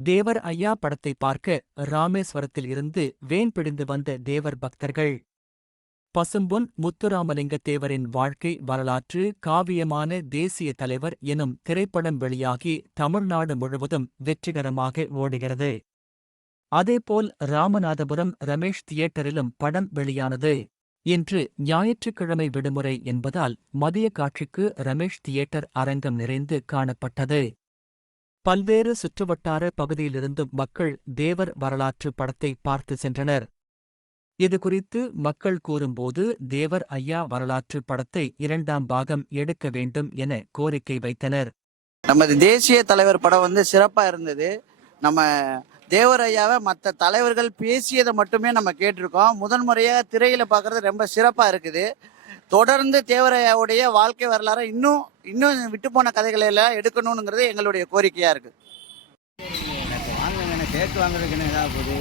தேவர் ஐயா படத்தை பார்க்க ராமேஸ்வரத்தில் இருந்து வேன் பிடிந்து வந்த தேவர் பக்தர்கள். பசும்பொன் முத்துராமலிங்க தேவரின் வாழ்க்கை வரலாற்று காவியமான தேசிய தலைவர் எனும் திரைப்படம் வெளியாகி தமிழ்நாடு முழுவதும் வெற்றிகரமாக ஓடுகிறது. அதேபோல் ராமநாதபுரம் ரமேஷ் தியேட்டரிலும் படம் வெளியானது. இன்று ஞாயிற்றுக்கிழமை விடுமுறை என்பதால் மதிய காட்சிக்கு ரமேஷ் தியேட்டர் அரங்கம் நிறைந்து காணப்பட்டது. பல்வேறு சுற்றுவட்டார பகுதியிலிருந்தும் மக்கள் தேவர் வரலாற்று படத்தை பார்த்து சென்றனர். இதுகுறித்து மக்கள் கூறும்போது, தேவர் ஐயா வரலாற்று படத்தை 2ஆம் பாகம் எடுக்க வேண்டும் என கோரிக்கை வைத்தனர். நமது தேசிய தலைவர் படம் சிறப்பா இருந்தது. நம்ம தேவர் ஐயாவை மற்ற தலைவர்கள் பேசியதை மட்டுமே நம்ம கேட்டிருக்கோம். முதன்முறையாக திரையில பார்க்கறது ரொம்ப சிறப்பா இருக்குது. தொடர்ந்து தேவர் ஐயாவுடைய வாழ்க்கை வரலாறு இன்னும் விட்டு போன கதைகளை எல்லாம் எடுக்கணுங்கிறது எங்களுடைய கோரிக்கையா இருக்கு. கேட்டு வாங்குறதுக்கு என்ன போகுது.